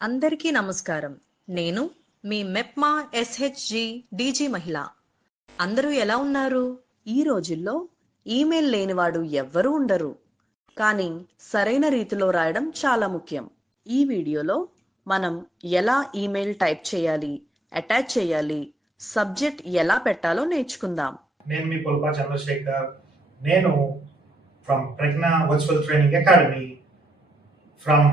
అందరికీ నమస్కారం. నేను మీ మెప్మా ఎస్హెచ్జి డీజీ మహిళ. అందరూ ఎలా ఉన్నారు? ఈ రోజుల్లో ఈమెయిల్ లేనివాడు ఎవ్వరూ ఉండరు. కానీ సరైన రీతిలో రాయడం చాలా ముఖ్యం. ఈ వీడియోలో మనం ఎలా ఈమెయిల్ టైప్ చేయాలి, అటాచ్ చేయాలి, సబ్జెక్ట్ ఎలా పెట్టాలో నేర్చుకుందాం. నేను మీ పుల్పా చంద్రశేఖర్. నేను from Pragna virtual training academy from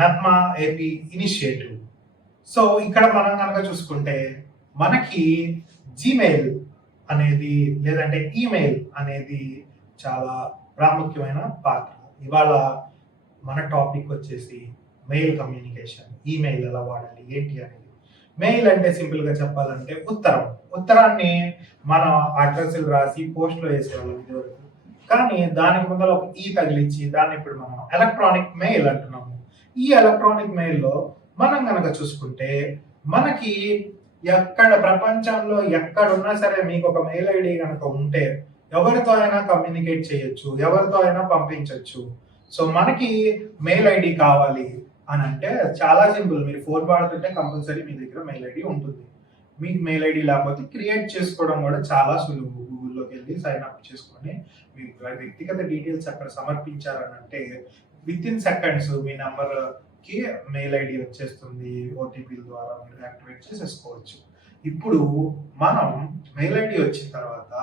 MEPMA AP initiative. So ఇక్కడ మనం కనుక చూసుకుంటే మనకి జీమెయిల్ అనేది లేదంటే ఈమెయిల్ అనేది చాలా ప్రాముఖ్యమైన పాత్ర. ఇవాళ మన టాపిక్ వచ్చేసి మెయిల్ కమ్యూనికేషన్. ఈమెయిల్ ఎలా వాడాలి ఏంటి అనేది. మెయిల్ అంటే సింపుల్ గా చెప్పాలంటే ఉత్తరాన్ని మనం అడ్రస్లు రాసి పోస్ట్ లో వేసేవాళ్ళం ఇదివరకు. కానీ దానికి ముందర ఒక ఈ తగిలిచ్చి దాన్ని ఇప్పుడు మనం ఎలక్ట్రానిక్ మెయిల్ అంటున్నాము. ఈ ఎలక్ట్రానిక్ మెయిల్లో మనం కనుక చూసుకుంటే మనకి ఎక్కడ ప్రపంచంలో ఎక్కడున్నా సరే మీకు ఒక మెయిల్ ఐడి కనుక ఉంటే ఎవరితో అయినా కమ్యూనికేట్ చేయొచ్చు, ఎవరితో అయినా పంపించవచ్చు. సో మనకి మెయిల్ ఐడి కావాలి అని అంటే చాలా సింపుల్. మీరు ఫోన్ వాడుతుంటే కంపల్సరీ మీ దగ్గర మెయిల్ ఐడి ఉంటుంది. మీకు మెయిల్ ఐడి లేకపోతే క్రియేట్ చేసుకోవడం కూడా చాలా సులువు. గూగుల్లోకి వెళ్ళి సైన్ అప్ చేసుకొని మీ వ్యక్తిగత డీటెయిల్స్ అక్కడ సమర్పించారని అంటే విత్ ఇన్ సెకండ్స్ మీ కి మెయిల్ ఐడి వచ్చేస్తుంది. ఓటీపీల ద్వారా మీరు యాక్టివేట్ చేసేసుకోవచ్చు. ఇప్పుడు మనం మెయిల్ ఐడి వచ్చిన తర్వాత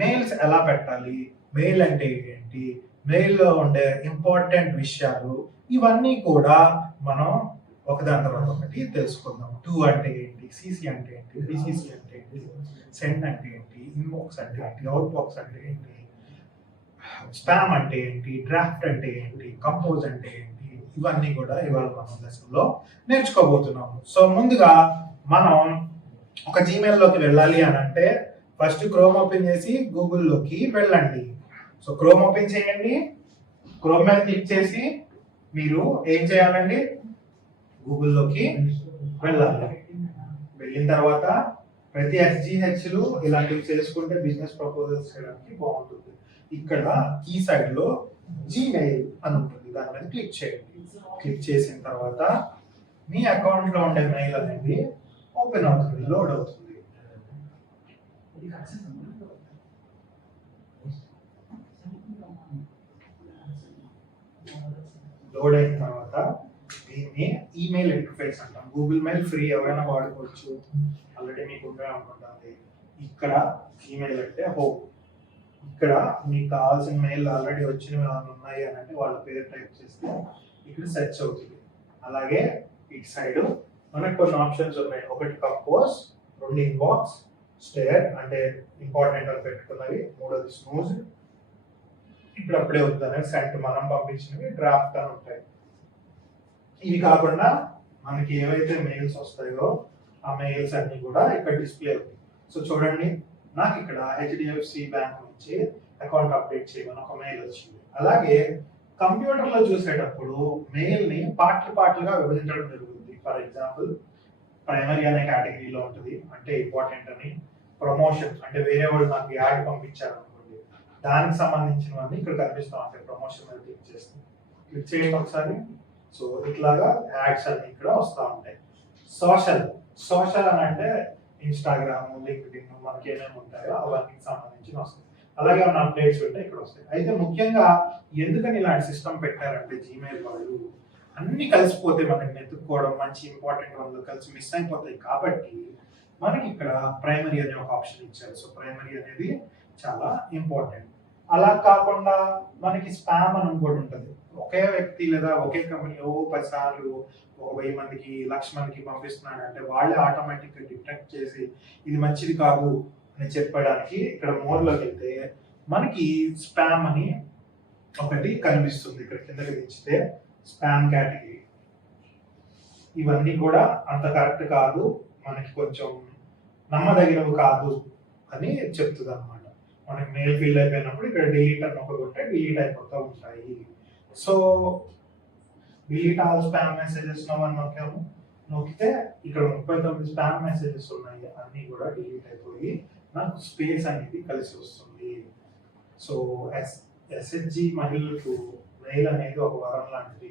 మెయిల్స్ ఎలా పెట్టాలి, మెయిల్ అంటే ఏంటి, మెయిల్లో ఉండే ఇంపార్టెంట్ విషయాలు ఇవన్నీ కూడా మనం ఒకదాని తర్వాత ఒకటి తెలుసుకుందాం. టు అంటే ఏంటి, సిసి అంటే ఏంటి, బిసిసి అంటే ఏంటి, సెండ్ అంటే ఏంటి, ఇన్బాక్స్ అంటే ఏంటి, అవుట్ బాక్స్ అంటే ఏంటి, స్పామ్ అంటే ఏంటి, డ్రాఫ్ట్ అంటే ఏంటి, కంపోజ్ అంటే ఏంటి, ఇవన్నీ కూడా ఇవాళ మనం లెసన్లో నేర్చుకోబోతున్నాము. సో ముందుగా మనం ఒక జీమెయిల్లోకి వెళ్ళాలి అని అంటే ఫస్ట్ క్రోమ్ ఓపెన్ చేసి గూగుల్లోకి వెళ్ళండి. సో క్రోమ్ ఓపెన్ చేయండి. క్రోమ్ మీద క్లిక్ చేసి మీరు ఏం చేయాలండి, గూగుల్లోకి వెళ్ళాలి. వెళ్ళిన తర్వాత ప్రతి ఎస్జిహెచ్లు ఇలాంటివి చేసుకుంటే బిజినెస్ ప్రపోజల్స్ చేయడానికి బాగుంటుంది. ఇక్కడ ఈ సైడ్ లో జీమెయిల్ అని ఉంటుంది, దాని మీద క్లిక్ చేయండి. క్లిక్ చేసిన తర్వాత మీ అకౌంట్ లో ఉండే మెయిల్ అనేది ఓపెన్ అవుతుంది, లోడ్ అవుతుంది. లోడ్ అయిన తర్వాత దీన్ని ఈమెయిల్ ఇంటర్ఫేస్ అంటాం. గూగుల్ మెయిల్ ఫ్రీ, ఎవరైనా వాడుకోవచ్చు, ఆల్రెడీ మీకు ఉండే అనుకుంటుంది. ఇక్కడ ఈమెయిల్ అంటే హోమ్. ఇక్కడ మీకు కావాల్సిన మెయిల్ ఆల్రెడీ వచ్చినవి ఉన్నాయి అని అంటే వాళ్ళ పేరు టైప్ చేస్తే ఇక్కడ సెర్చ్ అవుతుంది. అలాగే ఇటు సైడ్ మనకు కొన్ని ఆప్షన్స్ ఉన్నాయి. ఒకటి కంపోజ్, రెండు ఇన్బాక్స్, స్టేర్ అంటే ఇంపార్టెంట్ అని పెట్టుకున్నవి, మూడోది స్నూజ్, ఇప్పుడు అప్పుడే వద్దని సెంట్ మనం పంపించినవి, డ్రాఫ్ట్ అని ఉంటాయి. ఇవి కాకుండా మనకి ఏవైతే మెయిల్స్ వస్తాయో ఆ మెయిల్స్ అన్ని కూడా ఇక్కడ డిస్ప్లే అవుతాయి. సో చూడండి, నాకు ఇక్కడ హెచ్డిఎఫ్సి బ్యాంక్ నుంచి అకౌంట్ అప్డేట్ చేయమని ఒక మెయిల్ వచ్చింది. అలాగే కంప్యూటర్ లో చూసేటప్పుడు మెయిల్ ని పార్ట్లుగా విభజించడం జరుగుతుంది. ఫర్ ఎగ్జాంపుల్ ప్రైమరీ అనే కేటగిరీలో ఉంటుంది, అంటే ఇంపార్టెంట్ అని. ప్రమోషన్ అంటే వేరే వాళ్ళు నాకు యాడ్ పంపించారు అనుకోండి, దానికి సంబంధించినవన్నీ ఇక్కడ కనిపిస్తూ ఉంటాయి. ప్రమోషన్ మీద క్లిక్ చేస్తే క్లిక్ చేయండి ఒకసారి. సో ఇట్లాగా యాడ్స్ అన్ని ఇక్కడ వస్తూ ఉంటాయి. సోషల్ అని అంటే ఇన్స్టాగ్రామ్, లింక్డ్ఇన్, మనకి ఏమేమి ఉంటాయో అవన్నీ సంబంధించి వస్తాయి. అలాగే ఉన్న అప్డేట్స్ ఉంటే ఇక్కడ వస్తాయి. అయితే ముఖ్యంగా ఎందుకని ఇలాంటి సిస్టమ్ పెట్టారంటే జీమెయిల్ వాళ్ళు అన్ని కలిసిపోతే మనకి వెతుక్కోవడం, మంచి ఇంపార్టెంట్ వాళ్ళు కలిసి మిస్ అయిపోతాయి కాబట్టి మనకి ఇక్కడ ప్రైమరీ అనే ఒక ఆప్షన్ ఇచ్చారు. సో ప్రైమరీ అనేది చాలా ఇంపార్టెంట్. అలా కాకుండా మనకి స్పామ్ అని ఇంకోటి ఉంటుంది. ఒకే వ్యక్తి లేదా ఒకే కంపెనీ 10 సార్లు 1000 మందికి 1,00,000 మందికి పంపిస్తున్నాడు అంటే వాళ్ళే ఆటోమేటిక్ గా డిటెక్ట్ చేసి ఇది మంచిది కాదు అని చెప్పడానికి ఇక్కడ మోడ్లోకి వెళ్తే మనకి స్పామ్ అని ఒకటి కనిపిస్తుంది. ఇక్కడ కిందకి దించితే స్పామ్ కేటగిరీ, ఇవన్నీ కూడా అంత కరెక్ట్ కాదు, మనకి కొంచెం నమ్మదగినవి కాదు అని చెప్తుంది అనమాట. మనకి మెయిల్ ఫిల్ అయిపోయినప్పుడు ఇక్కడ డిలీట్ అని ఒకటి ఉంటే డిలీట్ అయిపోతూ ఉంటాయి. So delete all spam messages నొక్కితే ఇక్కడ 39 స్పామ్ మెసేజెస్ ఉన్నాయి, అన్ని కూడా డిలీట్ అయిపోయి నాకు స్పేస్ అనేది కలిసి వస్తుంది. సో ఎస్హెచ్జి మహిళలకు మెయిల్ అనేది ఒక వరం లాంటిది.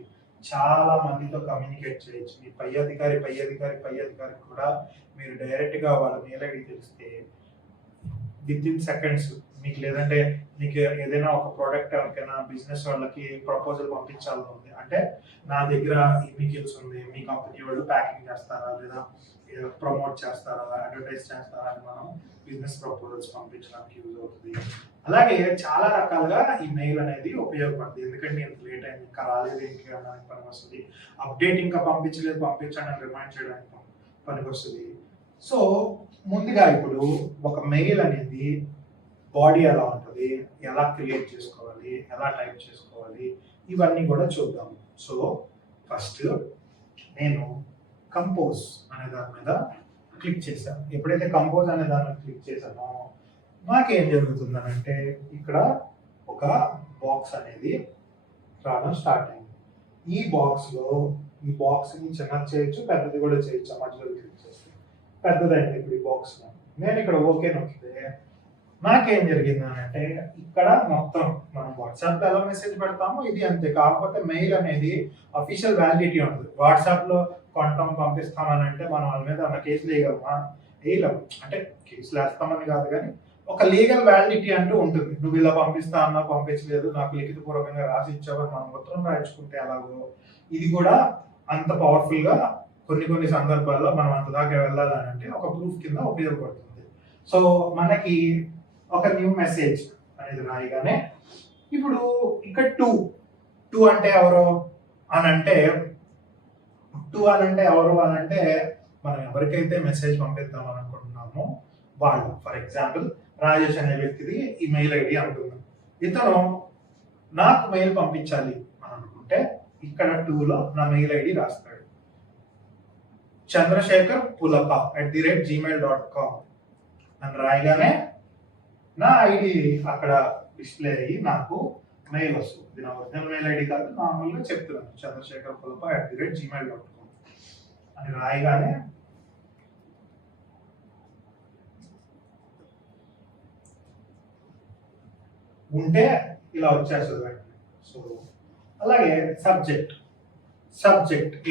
చాలా మందితో కమ్యూనికేట్ చేయొచ్చు. మీ పై అధికారికి కూడా మీరు డైరెక్ట్గా వాళ్ళ మెయిల్ ఐడి తెలిస్తే విత్ ఇన్ సెకండ్స్ మీకు, లేదంటే మీకు ఏదైనా ఒక ప్రోడక్ట్ ఎవరికైనా బిజినెస్ వాళ్ళకి ప్రపోజల్ పంపించాలి ఉంది అంటే, నా దగ్గర ఈ మెటీరియల్స్ ఉంది, మీ కంపెనీ వాళ్ళు ప్యాకింగ్ చేస్తారా, లేదా ప్రమోట్ చేస్తారా, అడ్వర్టైజ్ చేస్తారా అని మనం బిజినెస్ ప్రపోజల్స్ పంపించడానికి యూజ్ అవుతుంది. అలాగే చాలా రకాలుగా ఈ మెయిల్ అనేది ఉపయోగపడుతుంది. ఎందుకంటే ఇంత లేట్ అయింది, ఇంకా రాలేదు, ఏంటి అనడానికి పనికి వస్తుంది. అప్డేట్ ఇంకా పంపించలేదు, పంపించండి అని రిమైండ్ చేయడానికి పనికి వస్తుంది. సో ముందుగా ఇప్పుడు ఒక మెయిల్ అనేది బాడీ ఎలా ఉంటుంది, ఎలా క్రియేట్ చేసుకోవాలి, ఎలా టైప్ చేసుకోవాలి, ఇవన్నీ కూడా చూద్దాం. సో ఫస్ట్ నేను కంపోజ్ అనే దాని మీద క్లిక్ చేశాను. ఎప్పుడైతే కంపోజ్ అనే దాని మీద క్లిక్ చేశానో నాకేం జరుగుతుందనంటే ఇక్కడ ఒక బాక్స్ అనేది రావడం స్టార్ట్ అయింది. ఈ బాక్స్ని చిన్నది చేయొచ్చు, పెద్దది కూడా చేయొచ్చు. మధ్యలో క్లిక్ చేస్తే పెద్దదైంది ఇప్పుడు ఈ బాక్స్. నేను ఇక్కడ ఓకే నొక్కితే నాకేం జరిగింది అంటే ఇక్కడ మొత్తం మనం వాట్సాప్ ఎలా మెసేజ్ పెడతామో ఇది అంతే. కాకపోతే మెయిల్ అనేది అఫీషియల్ వ్యాలిడిటీ ఉంటుంది. వాట్సాప్ లో కొంటాం పంపిస్తామని అంటే మనం వాళ్ళ మీద అన్న కేసులు వేయగలమా? వేయలేము. అంటే కేసులు వేస్తామని కాదు, కానీ ఒక లీగల్ వ్యాలిడిటీ అంటూ ఉంటుంది. నువ్వు ఇలా పంపిస్తా అన్నా, పంపించలేదు, నాకు లిఖితపూర్వకంగా రాసి ఇచ్చావని మనం ఉత్తరం రాయించుకుంటే ఎలాగో ఇది కూడా అంత పవర్ఫుల్ గా కొన్ని సందర్భాల్లో మనం అంత దాకా వెళ్ళాలని అంటే ఒక ప్రూఫ్ కింద ఉపయోగపడుతుంది. సో మనకి ఒక న్యూ మెసేజ్ అనేది రాయగానే ఇప్పుడు ఇక్కడ టూ అంటే ఎవరు అని అంటే మనం ఎవరికైతే మెసేజ్ పంపిద్దాం అనుకుంటున్నామో వాళ్ళు. ఫర్ ఎగ్జాంపుల్ రాజేష్ అనే వ్యక్తిది ఈ మెయిల్ ఐడి అంటున్నాం. ఇతను నాకు మెయిల్ పంపించాలి అని అనుకుంటే ఇక్కడ 2లో నా మెయిల్ ఐడి రాస్తాడు. chandrasekhar.pulapa@gmail.com అని రాయగానే నా ఐడి అక్కడ డిస్ప్లే అయ్యి నాకు మెయిల్ వస్తుంది. ఇది నా ఒరిజినల్ మెయిల్ ఐడి కాదు, నార్మల్గా చెప్తున్నాను chandrasekhar.pulapa@gmail.com అని రాయగానే ఉంటే ఇలా వచ్చేస్తుంది. సో అలాగే సబ్జెక్ట్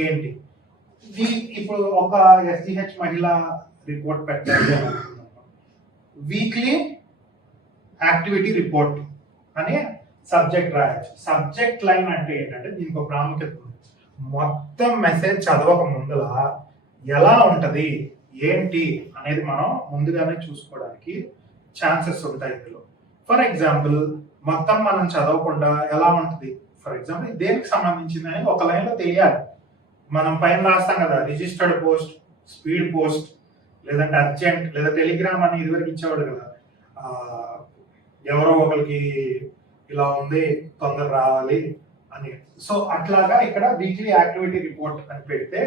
ఏంటి, ఇప్పుడు ఒక SGH మహిళ రిపోర్ట్ పెట్టాలి అనుకుంటున్నాను. వీక్లీ యాక్టివిటీ రిపోర్ట్ అనే సబ్జెక్ట్ రాయొచ్చు. సబ్జెక్ట్ లైన్ అంటే ఏంటంటే దీనికి ఒక ప్రాముఖ్యత ఉంది. మొత్తం మెసేజ్ చదవక ముందల ఎలా ఉంటది ఏంటి అనేది మనం ముందుగానే చూసుకోవడానికి ఛాన్సెస్ ఉంటాయి ఇందులో. ఫర్ ఎగ్జాంపుల్ మొత్తం మనం చదవకుండా ఎలా ఉంటుంది, ఫర్ ఎగ్జాంపుల్ దేనికి సంబంధించింది అనేది ఒక లైన్లో తెలియాలి. మనం పైన రాస్తాం కదా, రిజిస్టర్డ్ పోస్ట్, స్పీడ్ పోస్ట్, లేదంటే అర్జెంట్, లేదా టెలిగ్రామ్ అని ఇదివరకు ఇచ్చేవాడు కదా, ఎవరో ఒకరికి ఇలా ఉంది తొందర రావాలి అని. సో అట్లాగా ఇక్కడ వీక్లీ యాక్టివిటీ రిపోర్ట్ అని పెడితే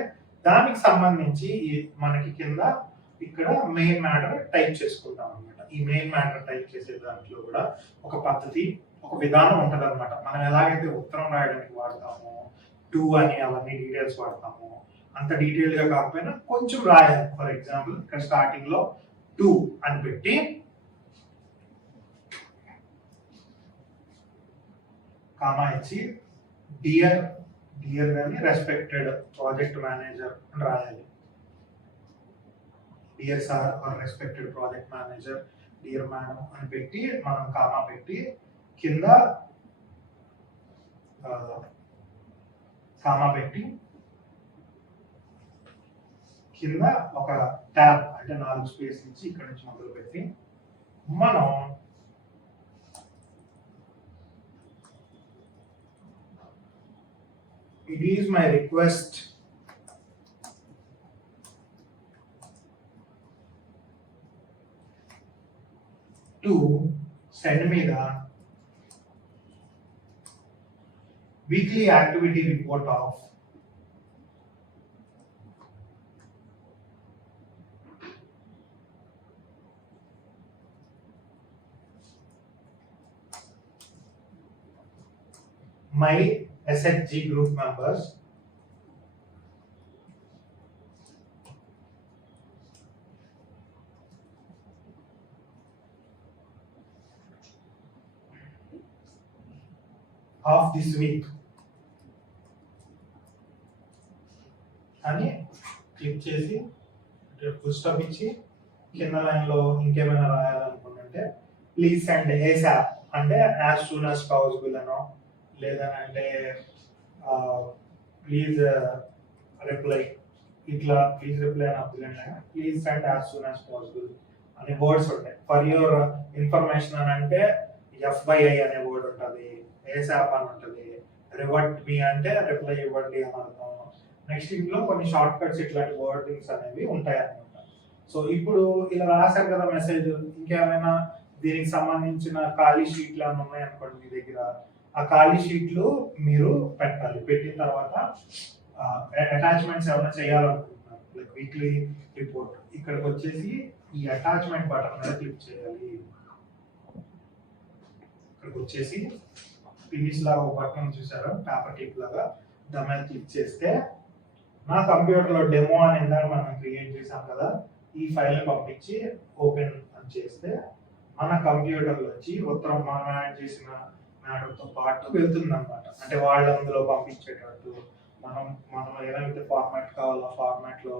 దానికి సంబంధించి మనకి కింద ఇక్కడ మెయిన్ మ్యాటర్ టైప్ చేసుకుంటాం అనమాట. ఈ మెయిన్ మ్యాటర్ టైప్ చేసే దాంట్లో కూడా ఒక పద్ధతి, ఒక విధానం ఉంటుంది అనమాట. మనం ఎలాగైతే ఉత్తరం రాయడానికి వాడతామో టు అని అవన్నీ డీటెయిల్స్ వాడతామో అంత డీటెయిల్ గా కాకపోయినా కొంచెం రాయాలి. ఫర్ ఎగ్జాంపుల్ ఇక్కడ స్టార్టింగ్ లో 2 అని పెట్టి కామా ఇచ్చి డియర్ అని రెస్పెక్టెడ్ ప్రాజెక్ట్ మేనేజర్ అని రాయాలి. Dear sir or respected project manager, dear madam అని పెట్టి మనం కామా పెట్టి కింద కామా పెట్టి కింద ఒక ట్యాబ్ అంటే 4 స్పేస్ ఇచ్చి ఇక్కడ నుంచి మొదలు పెట్టి మనం it is my request to send me the weekly activity report of my SHG group members of this week. అని క్లిక్ చేసి ఫుల్ స్టాప్ ఇచ్చి కింద లైన్లో ఇంకేమైనా రాయాలనుకుంటుంటే ప్లీజ్ సెండ్ ఏసాప్ అంటే యాజ్ సూన్ యాజ్ పాసిబుల్ అనో లేదనంటే ప్లీజ్ రిప్లై ఇట్లా ప్లీజ్ రిప్లై అని అర్థం please send as soon as possible అనే వర్డ్స్ ఉంటాయి. ఫర్ యువర్ ఇన్ఫర్మేషన్ అని అంటే FYI అనే వర్డ్ ఉంటుంది, ఏసాప్ అని ఉంటుంది, రివర్ట్ మీ అంటే రిప్లై ఇవ్వండి అని అర్థం. నెక్స్ట్ ఇందులో కొన్ని షార్ట్ కట్స్ ఇట్లాంటి వర్డింగ్స్ అనేవి ఉంటాయి అనమాట. సో ఇప్పుడు ఇలా రాశారు కదా మెసేజ్, ఇంకేమైనా దీనికి సంబంధించిన ఖాళీ షీట్లు ఏమైనా ఉన్నాయనుకోండి మీ దగ్గర, ఆ ఖాళీ షీట్లు మీరు పెట్టాలి. పెట్టిన తర్వాత అటాచ్మెంట్స్ ఏమైనా చేయాలనుకుంటున్నారు లైక్ వీక్లీ రిపోర్ట్, ఇక్కడికి వచ్చేసి ఈ అటాచ్మెంట్ బటన్ మీద క్లిక్ చేయాలి. ఇక్కడికి వచ్చేసి ఫినిష్ లాగా ఒక బటన్ చూసారు పేపర్ క్లిప్ లాగా, దాని మీద క్లిక్ చేస్తే నా కంప్యూటర్లో డెమో అని ఇందాక మనం క్రియేట్ చేసాం కదా, ఈ ఫైల్ పంపించి ఓపెన్ అని చేస్తే మన కంప్యూటర్ నుంచి ఉత్తరం మనం యాడ్ చేసిన మ్యాటర్తో పాటు వెళ్తుంది అనమాట. అంటే వాళ్ళు అందులో పంపించేటట్టు మనం ఏదైతే ఫార్మాట్ కావాలో ఆ ఫార్మాట్ లో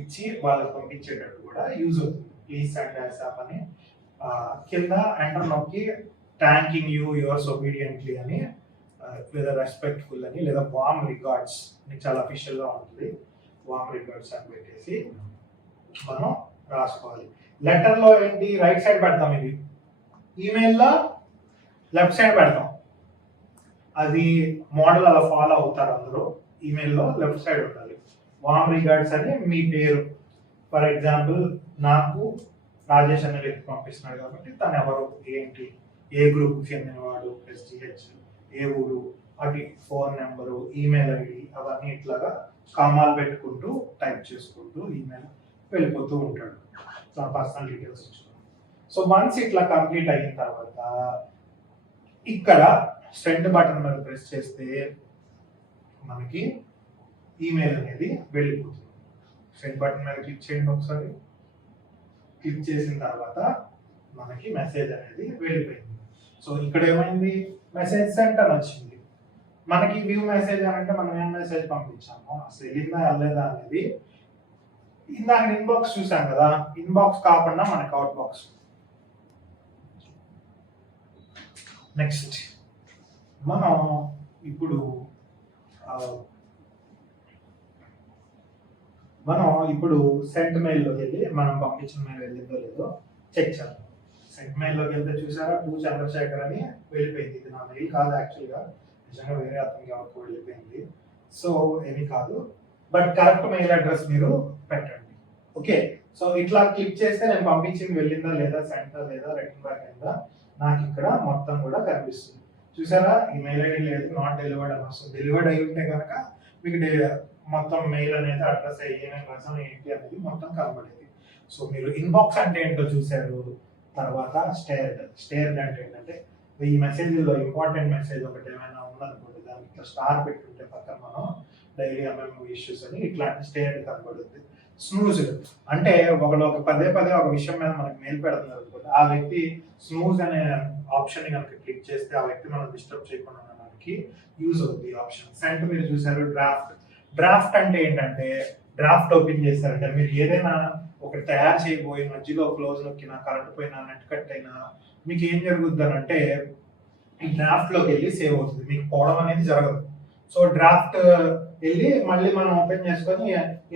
ఇచ్చి వాళ్ళకి పంపించేటట్టు కూడా యూజ్ అవుతుంది. ప్లీజ్ సెండ్ యాప్ అని కింద ఎంటర్ నొక్కి థ్యాంకింగ్ యూ యువర్స్ ఒబీడియంట్లీ అని లేదా రెస్పెక్ట్ఫుల్ అని లేదా వామ్ రిగార్డ్స్ అని చాలా అఫీషియల్గా ఉంటుంది, వామ్ రిగార్డ్స్ అని పెట్టేసి మనం రాసుకోవాలి. లెటర్లో ఏంటి రైట్ సైడ్ పెడతాం, ఇది ఈమెయిల్లో లెఫ్ట్ సైడ్ పెడతాం. అది మోడల్ అలా ఫాలో అవుతారు అందరూ. ఈమెయిల్లో లెఫ్ట్ సైడ్ ఉండాలి. వామ్ రిగార్డ్స్ అని మీ పేరు, ఫర్ ఎగ్జాంపుల్ నాకు రాజేష్ అనే వ్యక్తి పంపిస్తున్నాడు కాబట్టి తను ఎవరు, ఏంటి, ఏ గ్రూప్ చెందినవాడు, SGH, ఏ ఊరు, అది ఫోన్ నెంబరు, ఈమెయిల్ ఐడి, అవన్నీ ఇట్లాగా కామాలు పెట్టుకుంటూ టైప్ చేసుకుంటూ ఈమెయిల్ వెళ్ళిపోతూ ఉంటాడు తన పర్సనల్ డీటెయిల్స్ ఇచ్చుకుంటూ. సో వన్స్ ఇట్లా కంప్లీట్ అయిన తర్వాత ఇక్కడ సెండ్ బటన్ మీద ప్రెస్ చేస్తే మనకి ఈమెయిల్ అనేది వెళ్ళిపోతుంది. సెండ్ బటన్ మీద క్లిక్ చేయండి ఒకసారి. క్లిక్ చేసిన తర్వాత మనకి మెసేజ్ అనేది వెళ్ళిపోయింది. సో ఇక్కడ ఏమైంది, మెసేజ్ సెంట్ అని వచ్చింది. మనకి వ్యూ మెసేజ్ అని అంటే మనం ఏం మెసేజ్ పంపించాము, అసలు వెళ్ళిందా వెళ్ళలేదా అనేది. ఇందాక ఇన్బాక్స్ చూసాం కదా, ఇన్బాక్స్ కాకుండా మనకి అవుట్ బాక్స్. నెక్స్ట్ మనం ఇప్పుడు సెంట్ మెయిల్లోకి వెళ్ళి మనం పంపించిన మెయిల్ వెళ్ళిందో లేదో చెక్ చేద్దాం. సెంట్ మెయిల్లోకి వెళ్తే చూసారా, టు చంద్రశేఖర్ అని వెళ్ళిపోయింది. ఇది నా మెయిల్ కాదు యాక్చువల్గా, నిజంగా వేరే అతనికి ఎవరికి వెళ్ళిపోయింది. సో ఏమీ కాదు, బట్ కరెక్ట్ మెయిల్ అడ్రస్ మీరు పెట్టండి. ఓకే, సో ఇట్లా క్లిక్ చేస్తే నేను పంపించింది వెళ్ళిందా లేదా, సెంటర్ లేదా, రిటర్న్ బ్యాక్ అయిందా నాకు ఇక్కడ మొత్తం కూడా కనిపిస్తుంది. చూసారా, ఈ మెయిల్ ఐడి లేదు, నాట్ డెలివర్డ్ అని వస్తుంది. డెలివర్డ్ అయి ఉంటే కనుక మీకు మొత్తం మెయిల్ అనేది అడ్రస్ ఏమేమి రాసాం ఏంటి అనేది మొత్తం కనబడేది. సో మీరు ఇన్బాక్స్ అంటే ఏంటో చూసారు. తర్వాత స్టేర్డ్ అంటే ఏంటంటే ఈ మెసేజ్లో ఇంపార్టెంట్ మెసేజ్ ఒకటి ఏమైనా ఉందనుకోండి, దానికి ఇట్లా స్టార్ పెట్టుకుంటే పక్కన మనం డైలీ ఎంఎంఓ ఇష్యూస్ అని ఇట్లాంటి స్టేర్డ్ కనబడుతుంది. స్నూజ్ అంటే ఒక పదే ఒక విషయం మీద మనకి మెయిల్ పెడుతున్నారు అనుకోండి, ఆ వ్యక్తి స్నూజ్ అనే ఆప్షన్ ని కనుక క్లిక్ చేస్తే ఆ వ్యక్తి మనం డిస్టర్బ్ చేయకుండా ఉండడానికి యూజ్ అవుతుంది ఆప్షన్. సెంట్ మీరు చూసారు. డ్రాఫ్ట్ అంటే ఏంటంటే, డ్రాఫ్ట్ ఓపెన్ చేస్తారంటే మీరు ఏదైనా ఒకటి తయారు చేయబోయి మధ్యలో క్లోజ్ నొక్కినా, కరెంట్ పోయినా, నెట్ కట్ అయినా మీకు ఏం జరుగుద్ది అని అంటే ఈ డ్రాఫ్ట్ లోకి వెళ్ళి సేవ్ అవుతుంది, మీకు పోవడం అనేది జరగదు. సో డ్రాఫ్ట్ వెళ్ళి మళ్ళీ మనం ఓపెన్ చేసుకొని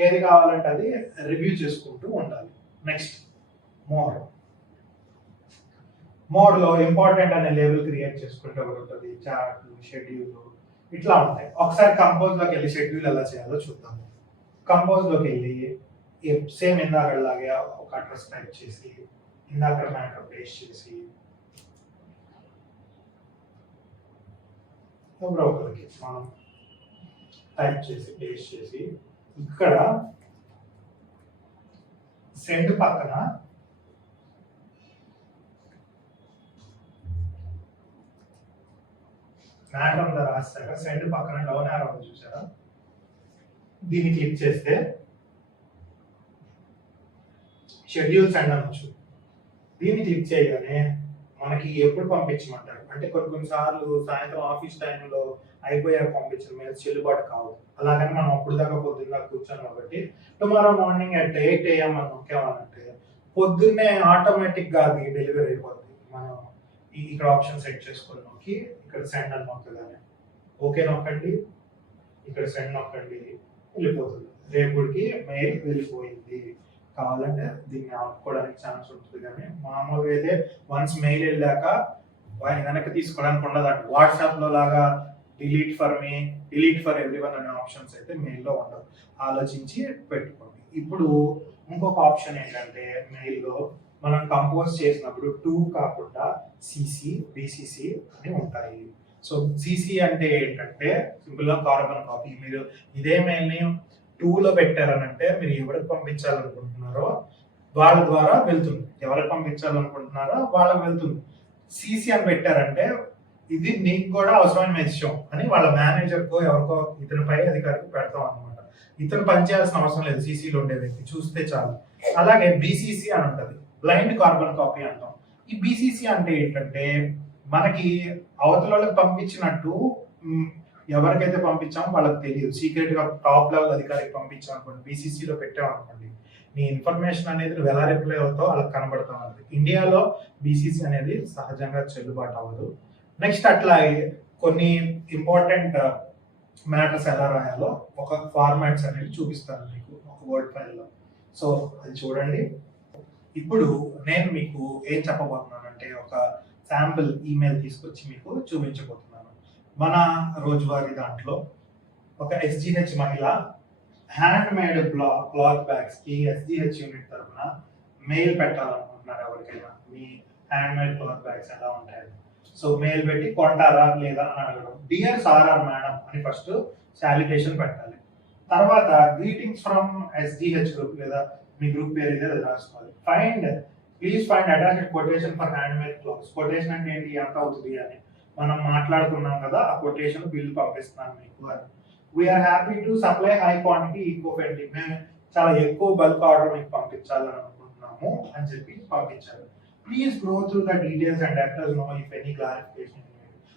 ఏది కావాలంటే అది రివ్యూ చేసుకుంటూ ఉండాలి. నెక్స్ట్ మోడ్లో ఇంపార్టెంట్ అనే లేబుల్ క్రియేట్ చేసుకుంటే ఒకటి ఉంటుంది, చార్ట్, షెడ్యూల్ ఇట్లా ఉంటాయి. ఒకసారి కంపోజ్లోకి వెళ్ళి షెడ్యూల్ ఎలా చేయాలో చూద్దాము. కంపోజ్లోకి వెళ్ళి సేమ్ ఇందాకలాగే ఒక అడ్రస్ టైప్ చేసి ఇందాక మ్యాటర్ పేస్ట్ చేసి బ్రౌజర్కి మనం టైప్ చేసి పేస్ట్ చేసి ఇక్కడ సెండ్ పక్కన మ్యాటర్ ఉందా రాస్తాక సెండ్ పక్కన డౌన్ యారో చూసారా, దీన్ని క్లిక్ చేస్తే షెడ్యూల్ సెండ్ అనొచ్చు. దీన్ని క్లిక్ చేయగానే మనకి ఎప్పుడు పంపించమంటారు అంటే కొన్నిసార్లు సాయంత్రం ఆఫీస్ టైంలో అయిపోయాక పంపించిన మెయిల్స్ చెల్లుబాటు కావు. అలాగని మనం అప్పుడు దాకా పొద్దున్న కూర్చోం కాబట్టి టుమారో మార్నింగ్ at 8 AM మనం నొక్కామనంటే పొద్దున్నే ఆటోమేటిక్గా అది డెలివరీ అయిపోతుంది. మనం ఇక్కడ ఆప్షన్ సెట్ చేసుకొని నొక్కి ఇక్కడ సెండ్ అని నొక్కగానే ఓకే నొక్కండి, ఇక్కడ సెండ్ నొక్కండి, వెళ్ళిపోతుంది. రేపుడికి మెయిల్ వెళ్ళిపోయింది. కావాలంటే దీన్ని ఆపుకోవడానికి ఛాన్స్ ఉంటుంది, కానీ మామూలుగా అయితే వన్స్ మెయిల్ వెళ్ళాక వెనక్కి తీసుకోవడానికి ఉండదు. అంటే వాట్సాప్లో లాగా delete for me, delete for everyone అనే ఆప్షన్స్ అయితే మెయిల్లో ఉండవు. ఆలోచించి పెట్టుకోండి. ఇప్పుడు ఇంకొక ఆప్షన్ ఏంటంటే మెయిల్లో మనం కంపోజ్ చేసినప్పుడు 2 కాకుండా సిసి, బిసిసి అని ఉంటాయి. సో సిసి అంటే ఏంటంటే సింపుల్గా కార్బన్ కాపీ. మీరు ఇదే మెయిల్ని 2లో పెట్టారనంటే మీరు ఎవరికి పంపించాలనుకుంటున్నారో వాళ్ళ ద్వారా వెళ్తుంది, ఎవరికి పంపించాలనుకుంటున్నారో వాళ్ళకి వెళ్తుంది. సిసి అని పెట్టారంటే ఇది నీకు కూడా అవసరమైన విషయం అని వాళ్ళ మేనేజర్కో ఎవరికో ఇతనిపై అధికారికి పెడతాం అనమాట. ఇతను పనిచేయాల్సిన అవసరం లేదు, సిసిలో ఉండే వ్యక్తి చూస్తే చాలు. అలాగే బిసిసి అని ఉంటుంది, బ్లైండ్ కార్బన్ కాపీ అంటాం. ఈ బిసిసి అంటే ఏంటంటే మనకి అవతల వాళ్ళకి పంపించినట్టు ఎవరికైతే పంపించామో వాళ్ళకి తెలియదు. సీక్రెట్ గా టాప్ లెవెల్ అధికారికి పంపించాం అనుకోండి, బీసీసీలో పెట్టామనుకోండి, నీ ఇన్ఫర్మేషన్ అనేది నువ్వు ఎలా రిప్లై అవుతావు వాళ్ళకి కనబడతాం. అనేది ఇండియాలో బీసీసీ అనేది సహజంగా చెల్లుబాటు అవ్వదు. నెక్స్ట్ అట్లాగే కొన్ని ఇంపార్టెంట్ మ్యాటర్స్ ఎలా రాయాలో ఒక ఫార్మాట్స్ అనేది చూపిస్తాను మీకు ఒక వర్డ్ ఫైల్లో. సో అది చూడండి. ఇప్పుడు నేను మీకు ఏం చెప్పబోతున్నానంటే ఒక శాంపుల్ ఈమెయిల్ తీసుకొచ్చి మీకు చూపించబోతున్నాను. మన రోజువారీ దాంట్లో ఒక ఎస్జిహెచ్ మహిళ హ్యాండ్ మేడ్ క్లాత్ బ్యాగ్స్ కి ఎస్జిహెచ్ యూనిట్ తరఫున మెయిల్ పెట్టాలనుకుంటున్నారు. ఎవరికైనా మీ హ్యాండ్ మేడ్ క్లాత్ బ్యాగ్స్ ఎలా ఉంటాయి, సో మెయిల్ పెట్టి కొంటారా లేదా అని అడగడం. డియర్ సారార్ మేడం అని ఫస్ట్ శాలిటేషన్ పెట్టాలి. తర్వాత గ్రీటింగ్స్ ఫ్రమ్ ఎస్జిహెచ్ గ్రూప్ లేదా మీ గ్రూప్ పేరు ఇదే రాసుకోవాలి. Please find attached quotation for hand made clothes. Quotation అంటే ఏంటి, ఎంత అవుతుంది అని మనం మాట్లాడుకున్నాం కదా, ఆ కొటేషన్ బిల్ పంపిస్తున్నాను మీకు అని. We're happy to supply high quantity eco friendly. మేము చాలా ఎక్కువ బల్క్ ఆర్డర్ మీకు పంపించాలని అనుకుంటున్నాము అని చెప్పి పంపించారు. Please go through the details and let us know if any clarification.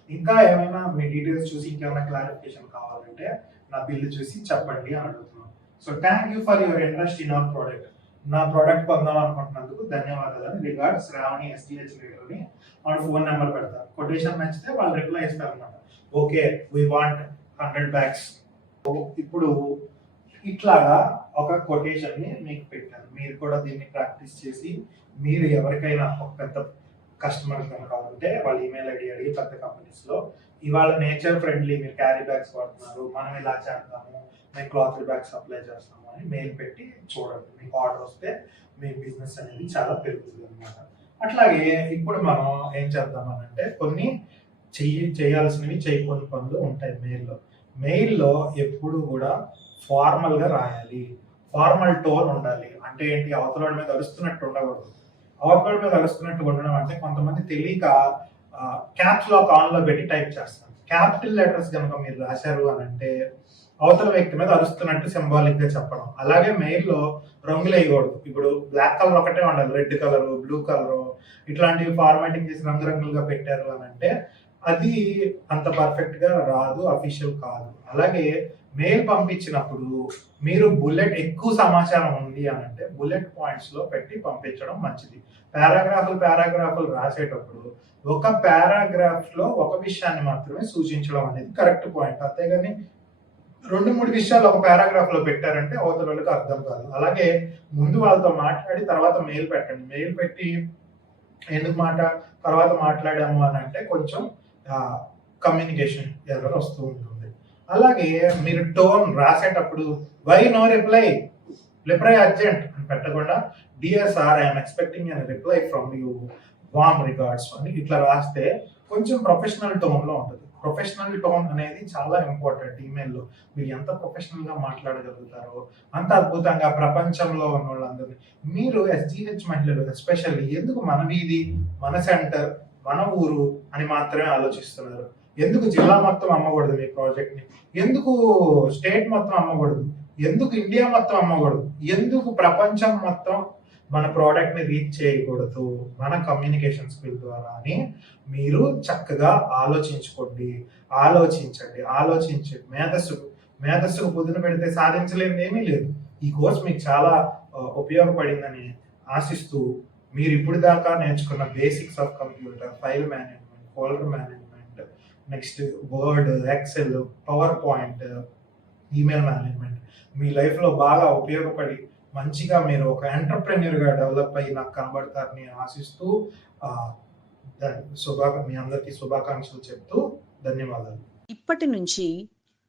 ఇంకా ఏమైనా మీ డీటెయిల్స్ చూసి ఇంకేమైనా క్లారిఫికేషన్ కావాలంటే నా బిల్లు చూసి చెప్పండి అని అడుగుతున్నాను. So thank you for your interest in our product. నా ప్రోడక్ట్ పొందాం అనుకుంటున్నందుకు ధన్యవాదాలు. రిగార్డ్స్ శ్రావణి ఎస్డిహెచ్ లీడర్ని ఆన్ ఫోన్ నెంబర్ పెడతారు. కొటేషన్ నచ్చితే వాళ్ళు రిప్లై ఇస్తారు అనమాట. Okay we want 100 bags. ఇప్పుడు ఇట్లాగా ఒక కొటేషన్ ని మీకు పెట్టాను. మీరు కూడా దీన్ని ప్రాక్టీస్ చేసి మీరు ఎవరికైనా ఒక పెద్ద కస్టమర్ కనుక ఉంటే వాళ్ళ ఈమెయిల్ ఐడి అడిగి పెద్ద కంపెనీస్ లో ఇవాళ నేచర్ ఫ్రెండ్లీ మీరు క్యారీ బ్యాగ్స్ వాడుతున్నారు, మనం ఇలా చేద్దాము, మేము క్లాత్ బ్యాగ్స్ సప్లై చేస్తాము అని మెయిల్ పెట్టి చూడండి. మీకు ఆర్డర్ వస్తే మీ బిజినెస్ అనేది చాలా పెరుగుతుంది అనమాట. అట్లాగే ఇప్పుడు మనం ఏం చేద్దామనంటే కొన్ని చేయాల్సినవి చేయకొన్ని పనులు ఉంటాయి మెయిల్లో. మెయిల్లో ఎప్పుడు కూడా ఫార్మల్ గా రాయాలి, ఫార్మల్ టోన్ ఉండాలి. అంటే ఏంటి, అవతల మీద అరుస్తున్నట్టు ఉండకూడదు. అవతల మీద అరుస్తున్నట్టు ఉండడం అంటే కొంతమంది తెలియక క్యాప్స్ లాక్ ఆన్ లో పెట్టి టైప్ చేస్తారు. క్యాపిటల్ లెటర్స్ కనుక మీరు రాశారు అని అంటే అవతల వ్యక్తి మీద అరుస్తున్నట్టు సింబాలిక్ గా చెప్పడం. అలాగే మెయిల్లో రంగులు వేయకూడదు. ఇప్పుడు బ్లాక్ కలర్ ఒకటే ఉండాలి, రెడ్ కలర్, బ్లూ కలర్ ఇట్లాంటివి ఫార్మాటింగ్ చేసి రంగురంగులుగా పెట్టారు అని అంటే అది అంత పర్ఫెక్ట్ గా రాదు, అఫీషియల్ కాదు. అలాగే మెయిల్ పంపించినప్పుడు మీరు బుల్లెట్ ఎక్కువ సమాచారం ఉంది అని అంటే బుల్లెట్ పాయింట్స్ లో పెట్టి పంపించడం మంచిది. పారాగ్రాఫ్లు రాసేటప్పుడు ఒక పారాగ్రాఫ్ లో ఒక విషయాన్ని మాత్రమే సూచించడం అనేది కరెక్ట్ పాయింట్. అంతేగాని 2-3 విషయాలు ఒక పారాగ్రాఫ్ లో పెట్టారంటే అవతల వాళ్ళకి అర్థం కాదు. అలాగే ముందు వాళ్ళతో మాట్లాడి తర్వాత మెయిల్ పెట్టండి. మెయిల్ పెట్టి ఎందుకు తర్వాత మాట్లాడాము అని అంటే కొంచెం కమ్యూనికేషన్ ఎర్రర్ వస్తూ ఉంటుంది. అలాగే మీరు టోన్ రాసేటప్పుడు వై నో రిప్లై అర్జెంట్ అని పెట్టకుండా dear sir I'm expecting an reply from you, warm regards అని ఇట్లా రాస్తే కొంచెం ప్రొఫెషనల్ టోన్ లో ఉంటుంది. ప్రొఫెషనల్ టోన్ అనేది చాలా ఇంపార్టెంట్. ఈమెయిల్లో మీరు ఎంత ప్రొఫెషనల్ గా మాట్లాడగలుగుతారో అంత అద్భుతంగా ప్రపంచంలో ఉన్న వాళ్ళందరినీ మీరు ఎస్జిహెచ్ మహిళలు ఎస్పెషల్లీ ఎందుకు మన వీధి, మన సెంటర్, మన ఊరు అని మాత్రమే ఆలోచిస్తున్నారు. ఎందుకు జిల్లా మొత్తం అమ్మకూడదు మీ ప్రాజెక్ట్ ని? ఎందుకు స్టేట్ మొత్తం అమ్మకూడదు? ఎందుకు ఇండియా మొత్తం అమ్మకూడదు? ఎందుకు ప్రపంచం మొత్తం మన ప్రోడక్ట్ని రీచ్ చేయకూడదు మన కమ్యూనికేషన్ స్కిల్ ద్వారా అని మీరు చక్కగా ఆలోచించండి. మేధస్సుకు పొద్దున పెడితే సాధించలేనిది ఏమీ లేదు. ఈ కోర్స్ మీకు చాలా ఉపయోగపడిందని ఆశిస్తూ మీరు ఇప్పుడు దాకా నేర్చుకున్న basics of computer, file management, folder management, next Word, Excel, PowerPoint, email management మీ లైఫ్లో బాగా ఉపయోగపడి మంచిగా మీరు ఒక ఎంటర్ప్రెన్యూర్గా డెవలప్ అయ్యి నాకు కనబడతారని ఆశిస్తూ మీ అందరికీ శుభాకాంక్షలు చెప్తూ ధన్యవాదాలు. ఇప్పటి నుంచి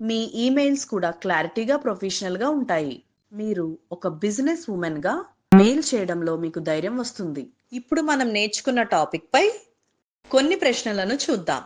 మీ ఈమెయిల్స్ కూడా క్లారిటీగా ప్రొఫెషనల్గా ఉంటాయి. మీరు ఒక బిజినెస్ ఉమెన్గా మెయిల్ చేయడంలో మీకు ధైర్యం వస్తుంది. ఇప్పుడు మనం నేర్చుకున్న టాపిక్ పై కొన్ని ప్రశ్నలను చూద్దాం.